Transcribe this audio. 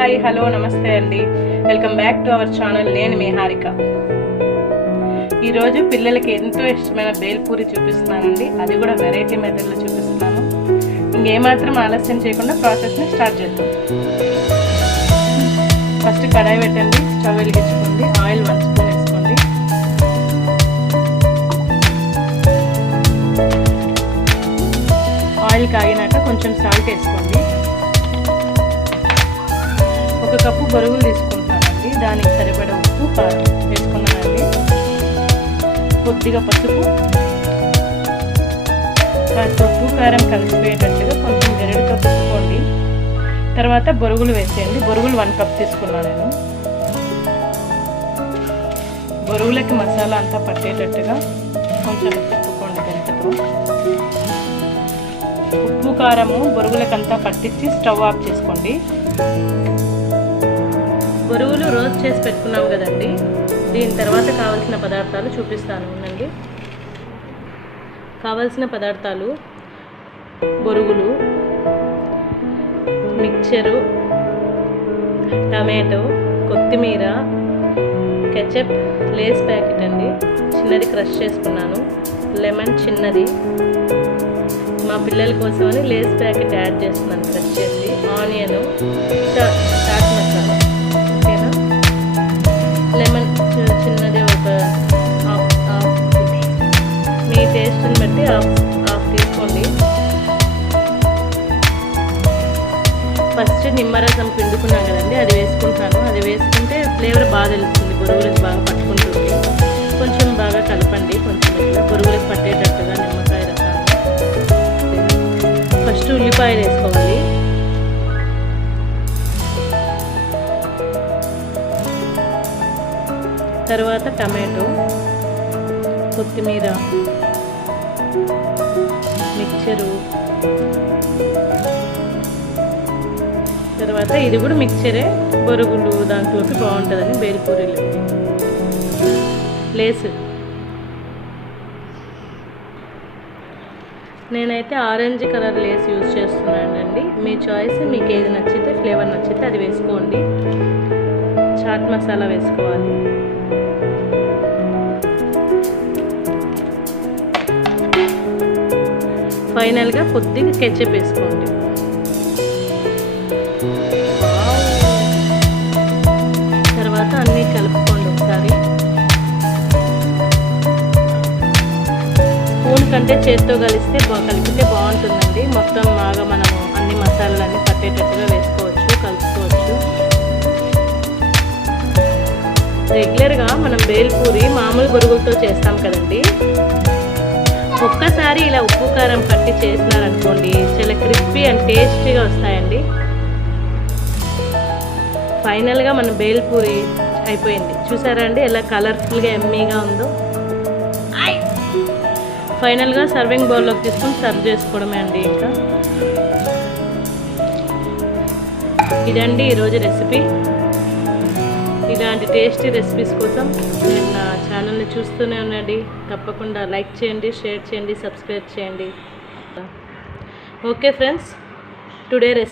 Hi hello నమస్తే అండి, welcome back to our channel. నేను మీ హారిక. ఈరోజు పిల్లలకి ఎంతో ఇష్టమైన బేల్పూరి చూపిస్తున్నానండి. అది కూడా వెరైటీ మెథడ్లో చూపిస్తున్నాను. ఇంకేమాత్రం ఆలస్యం చేయకుండా ప్రాసెస్ని స్టార్ట్ చేద్దాం. ఫస్ట్ కడాయి పెట్టండి, స్టవ్ వెలిగించుకోండి, ఆయిల్ 1 స్పూన్ వేసుకోండి. ఆయిల్ కాగినాక కొంచెం సాల్ట్ వేసుకోండి. 1 కప్పు బొరుగులు తీసుకుంటున్నానండి, దానికి సరిపడా ఉప్పు వేసుకున్నానండి. కొద్దిగా పసుపు, ఉప్పు కారం కలిసిపోయేటట్టుగా కొంచెం గరిటెతో తిప్పుకోండి. తర్వాత బొరుగులు వేసేయండి. బొరుగులు 1 కప్ తీసుకున్నాను నేను. బొరుగులకి మసాలా అంతా పట్టేటట్టుగా కొంచెం తిప్పుకోండి గరిటెతో. ఉప్పు కారము బొరుగులకంతా పట్టించి స్టవ్ ఆఫ్ చేసుకోండి. బొరుగులు రోస్ట్ చేసి పెట్టుకున్నాం కదండి, దీని తర్వాత కావాల్సిన పదార్థాలు చూపిస్తాను ఉండండి. కావాల్సిన పదార్థాలు: బొరుగులు, మిక్చరు, టమాటో, కొత్తిమీర, కెచప్, లేస్ ప్యాకెట్ అండి, చిన్నది క్రష్ చేసుకున్నాను. లెమన్ చిన్నది, మా పిల్లల కోసమని లేస్ ప్యాకెట్ యాడ్ చేస్తున్నాను క్రష్ చేసి. ఆనియన్, చాట్ మసాలా, ఓకేనా. లెమన్ చిన్నది ఒక హాఫ్ మీ టేస్ట్ని బట్టి హాఫ్ తీసుకోండి. ఫస్ట్ నిమ్మరసం పిండుకున్నాం కదండి, అది వేసుకుంటాను. అది వేసుకుంటే ఫ్లేవర్ బాగా తెలుస్తుంది, బొరుగులకు బాగా పట్టుకుంటుంది. కొంచెం బాగా కలపండి, కొంచెం ఇట్లా బొరుగులకు పట్టేటట్టుగా నిమ్మకాయ రసాన్ని. ఫస్ట్ ఉల్లిపాయలు వేసుకోవాలి. తర్వాత టమాటో, కొత్తిమీర, మిక్చరు, తర్వాత ఇది కూడా మిక్చరే, బొరుగులు దాంట్లోకి బాగుంటుందని బేల్పూరీలు. లేసు నేనైతే ఆరెంజ్ కలర్ లేస్ యూజ్ చేస్తున్నానండి. మీ చాయిస్, మీకు ఏది నచ్చితే, ఫ్లేవర్ నచ్చితే అది వేసుకోండి. చాట్ మసాలా వేసుకోవాలి. ఫైనల్గా కొద్దిగా కెచప్ వేసుకోండి. తర్వాత అన్నీ కలుపుకోండి ఒకసారి. స్పూన్ కంటే చేత్తో కలిపితే బాగుంటుందండి. మొత్తం బాగా మనము అన్ని మసాలాలన్నీ పట్టేటట్టుగా వేసుకోవచ్చు, కలుపుకోవచ్చు. రెగ్యులర్గా మనం బేల్పూరి మామూలు బొరుగులతో చేస్తాం కదండి, ఒక్కసారి ఇలా ఉప్పు కారం పట్టి చేసినారనుకోండి, చాలా క్రిస్పీ అండ్ టేస్టీగా వస్తాయండి. ఫైనల్గా మన బేల్పూరి అయిపోయింది. చూసారా అండి ఎలా కలర్ఫుల్గా ఎమ్మీగా ఉందో. ఫైనల్గా సర్వింగ్ బౌల్లోకి తీసుకొని సర్వ్ చేసుకోవడమే అండి. ఇంకా ఇదండి ఈరోజు రెసిపీ. ఇలాంటి టేస్టీ రెసిపీస్ కోసం నేను నా ఛానల్ని చూస్తూనే ఉండండి. తప్పకుండా లైక్ చేయండి, షేర్ చేయండి, సబ్స్క్రైబ్ చేయండి. Okay friends, today recipe